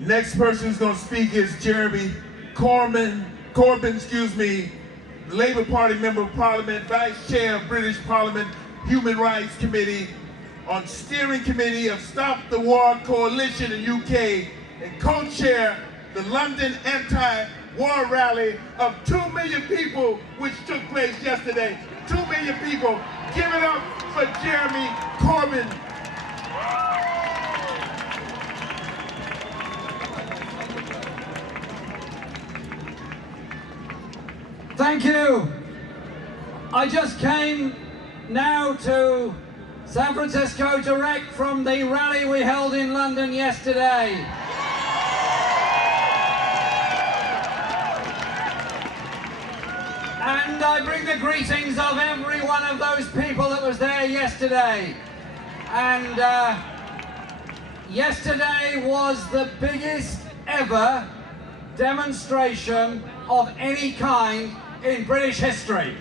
Next person who's going to speak is Jeremy Corbyn, Labour Party Member of Parliament, Vice Chair of British Parliament Human Rights Committee, on Steering Committee of Stop the War Coalition in UK, and co-chair the London anti-war rally of 2 million people which took place yesterday. 2 million people. Give it up for Jeremy Corbyn. Thank you. I just came now to San Francisco direct from the rally we held in London yesterday. And I bring the greetings of every one of those people that was there yesterday. And yesterday was the biggest ever demonstration of any kind in British history.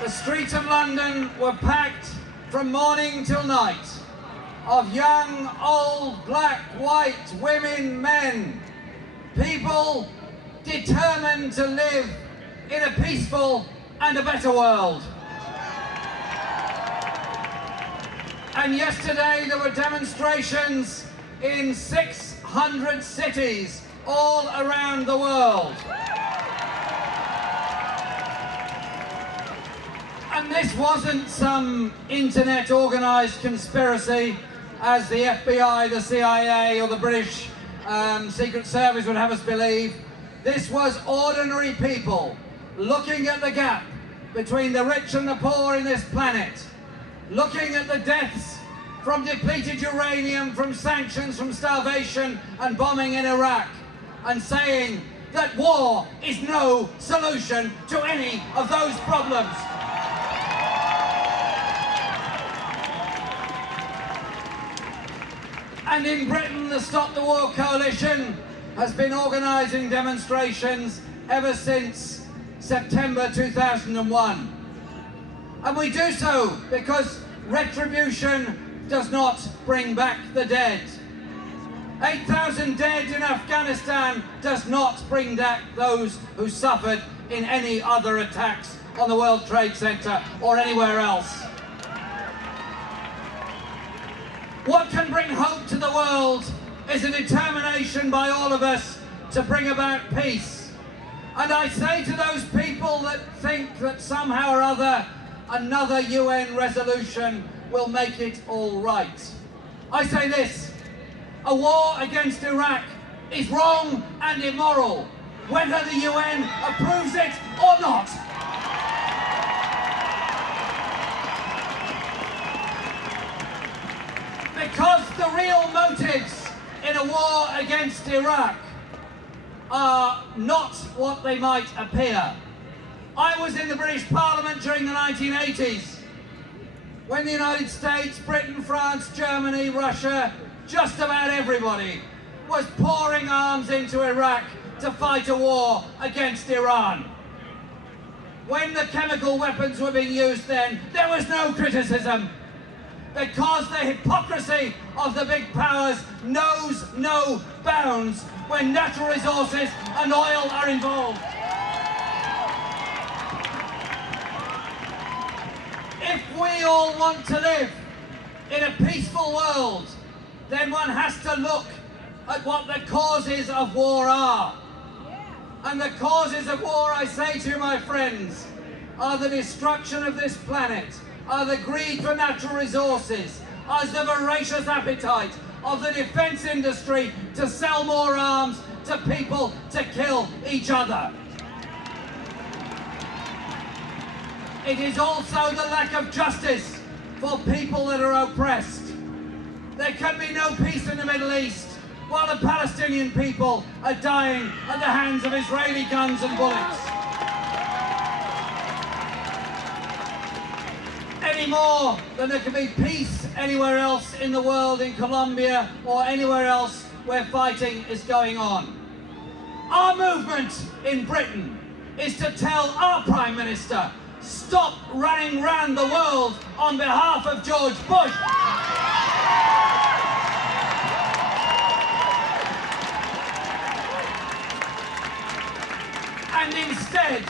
The streets of London were packed from morning till night of young, old, black, white, women, men, people determined to live in a peaceful and a better world. And yesterday there were demonstrations in 600 cities all around the world. And this wasn't some internet organised conspiracy, as the FBI, the CIA or the British Secret Service would have us believe. This was ordinary people looking at the gap between the rich and the poor in this planet, looking at the deaths from depleted uranium, from sanctions, from starvation and bombing in Iraq, and saying that war is no solution to any of those problems. And in Britain, the Stop the War Coalition has been organising demonstrations ever since September 2001. And we do so because retribution does not bring back the dead. 8,000 dead in Afghanistan does not bring back those who suffered in any other attacks on the World Trade Center or anywhere else. What can bring hope to the world is a determination by all of us to bring about peace. And I say to those people that think that somehow or other another UN resolution will make it all right, I say this: a war against Iraq is wrong and immoral, whether the UN approves it or not. Because the real motives in a war against Iraq are not what they might appear. I was in the British Parliament during the 1980s, when the United States, Britain, France, Germany, Russia, just about everybody was pouring arms into Iraq to fight a war against Iran. When the chemical weapons were being used then, there was no criticism, because the hypocrisy of the big powers knows no bounds when natural resources and oil are involved. If we all want to live in a peaceful world, then one has to look at what the causes of war are. And the causes of war, I say to you, my friends, are the destruction of this planet, are the greed for natural resources, are the voracious appetite of the defence industry to sell more arms to people to kill each other. It is also the lack of justice for people that are oppressed. There can be no peace in the Middle East while the Palestinian people are dying at the hands of Israeli guns and bullets. Any more than there can be peace anywhere else in the world, in Colombia or anywhere else where fighting is going on. Our movement in Britain is to tell our Prime Minister stop running round the world on behalf of George Bush. And instead,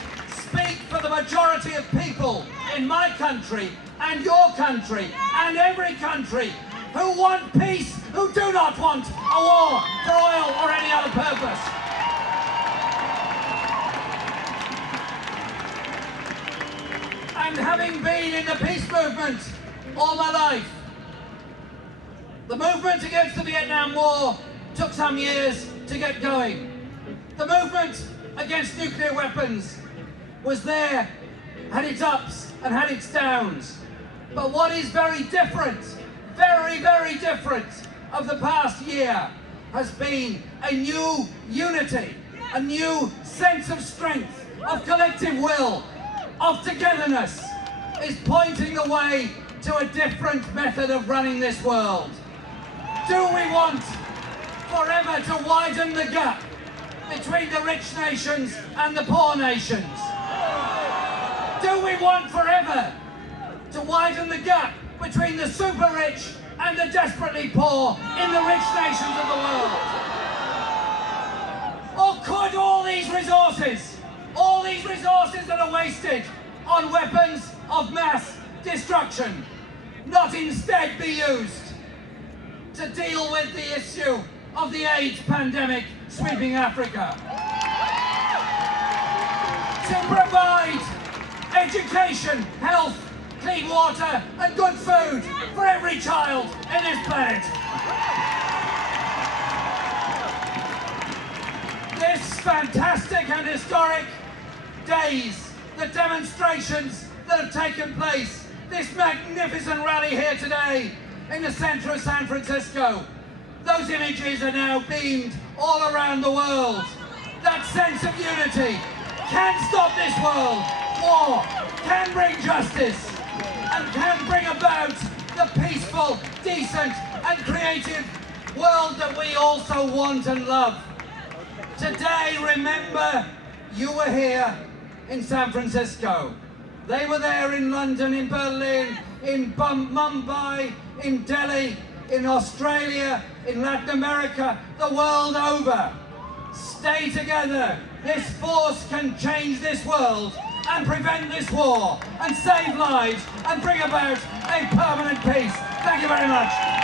speak for the majority of people in my country and your country and every country who want peace, who do not want a war for oil or any other purpose. And having been in the peace movement all my life, the movement against the Vietnam War took some years to get going. The movement against nuclear weapons was there, had its ups and had its downs. But what is very different, very, very different of the past year has been a new unity, a new sense of strength, of collective will, of togetherness, is pointing the way to a different method of running this world. Do we want forever to widen the gap between the rich nations and the poor nations? Do we want forever to widen the gap between the super rich and the desperately poor in the rich nations of the world? Or could all these resources that are wasted on weapons of mass destruction, not instead be used to deal with the issue of the AIDS pandemic sweeping Africa? To provide education, health, clean water and good food for every child in this planet. This fantastic and historic days, the demonstrations that have taken place, this magnificent rally here today in the centre of San Francisco, those images are now beamed all around the world. That sense of unity can stop this world war, can bring justice, and can bring about the peaceful, decent and creative world that we also want and love. Today, remember, you were here in San Francisco. They were there in London, in Berlin, in Mumbai, in Delhi, in Australia, in Latin America, the world over. Stay together. This force can change this world and prevent this war and save lives and bring about a permanent peace. Thank you very much.